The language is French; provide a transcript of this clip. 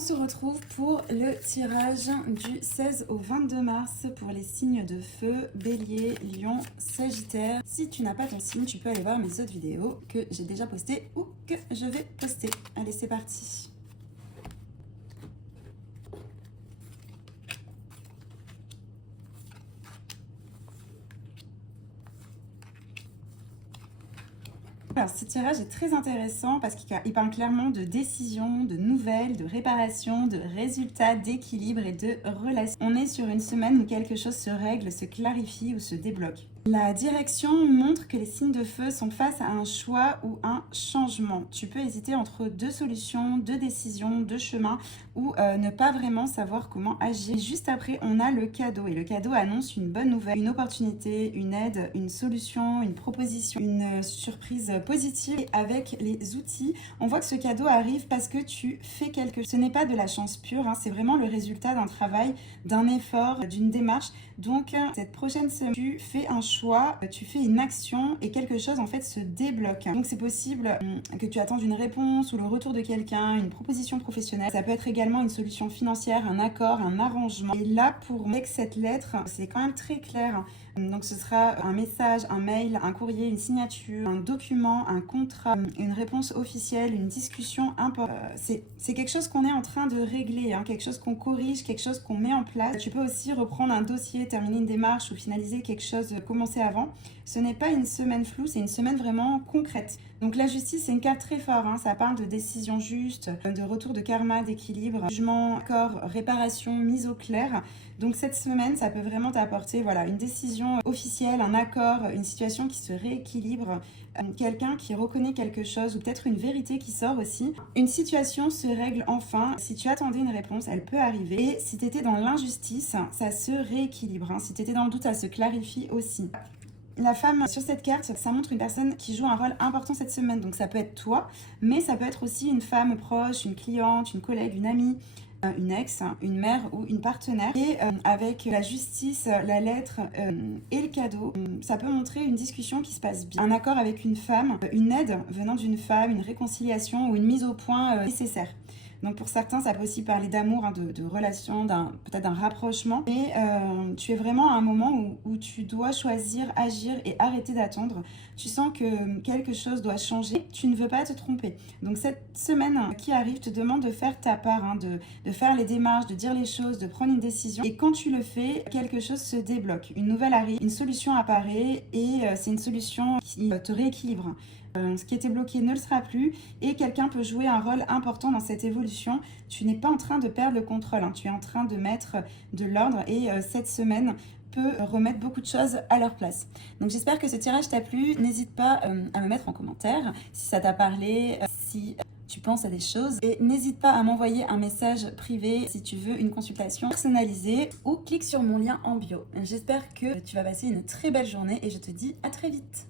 On se retrouve pour le tirage du 16 au 22 mars pour les signes de feu, Bélier, Lion, Sagittaire. Si tu n'as pas ton signe, tu peux aller voir mes autres vidéos que j'ai déjà postées ou que je vais poster. Allez, c'est parti. Alors, ce tirage est très intéressant parce qu'il parle clairement de décision, de nouvelles, de réparation, de résultats, d'équilibre et de relations. On est sur une semaine où quelque chose se règle, se clarifie ou se débloque. La direction montre que les signes de feu sont face à un choix ou un changement. Tu peux hésiter entre deux solutions, deux décisions, deux chemins ou ne pas vraiment savoir comment agir. Et juste après, on a le cadeau. Et le cadeau annonce une bonne nouvelle, une opportunité, une aide, une solution, une proposition, une surprise positive. Et avec les outils, on voit que ce cadeau arrive parce que tu fais quelque chose. Ce n'est pas de la chance pure, hein, c'est vraiment le résultat d'un travail, d'un effort, d'une démarche. Donc, cette prochaine semaine, tu fais un choix, tu fais une action et quelque chose en fait se débloque. Donc c'est possible que tu attendes une réponse ou le retour de quelqu'un, une proposition professionnelle. Ça peut être également une solution financière, un accord, un arrangement. Et là, pour avec cette lettre, c'est quand même très clair. Donc ce sera un message, un mail, un courrier, une signature, un document, un contrat, une réponse officielle, une discussion importante. C'est quelque chose qu'on est en train de régler, hein, quelque chose qu'on corrige, quelque chose qu'on met en place. Tu peux aussi reprendre un dossier, terminer une démarche ou finaliser quelque chose commencé avant. Ce n'est pas une semaine floue, c'est une semaine vraiment concrète. Donc la justice, c'est une carte très forte, hein. Ça parle de décision juste, de retour de karma, d'équilibre, jugement, accord, réparation, mise au clair. Donc cette semaine, ça peut vraiment t'apporter voilà, une décision officielle, un accord, une situation qui se rééquilibre, quelqu'un qui reconnaît quelque chose ou peut-être une vérité qui sort aussi. Une situation se règle enfin. Si tu attendais une réponse, elle peut arriver. Et si tu étais dans l'injustice, ça se rééquilibre, hein. Si tu étais dans le doute, ça se clarifie aussi. La femme sur cette carte, ça montre une personne qui joue un rôle important cette semaine. Donc ça peut être toi, mais ça peut être aussi une femme proche, une cliente, une collègue, une amie, une ex, une mère ou une partenaire. Et avec la justice, la lettre et le cadeau, ça peut montrer une discussion qui se passe bien. Un accord avec une femme, une aide venant d'une femme, une réconciliation ou une mise au point nécessaire. Donc pour certains, ça peut aussi parler d'amour, hein, de relation, peut-être d'un rapprochement. Et tu es vraiment à un moment où tu dois choisir, agir et arrêter d'attendre. Tu sens que quelque chose doit changer. Tu ne veux pas te tromper. Donc cette semaine qui arrive te demande de faire ta part, hein, de faire les démarches, de dire les choses, de prendre une décision. Et quand tu le fais, quelque chose se débloque. Une nouvelle arrive, une solution apparaît et c'est une solution qui te rééquilibre. Ce qui était bloqué ne le sera plus et quelqu'un peut jouer un rôle important dans cette évolution. Tu n'es pas en train de perdre le contrôle, hein. Tu es en train de mettre de l'ordre et cette semaine peut remettre beaucoup de choses à leur place. Donc j'espère que ce tirage t'a plu. N'hésite pas à me mettre en commentaire si ça t'a parlé, si tu penses à des choses. Et n'hésite pas à m'envoyer un message privé si tu veux une consultation personnalisée ou clique sur mon lien en bio. J'espère que tu vas passer une très belle journée et je te dis à très vite.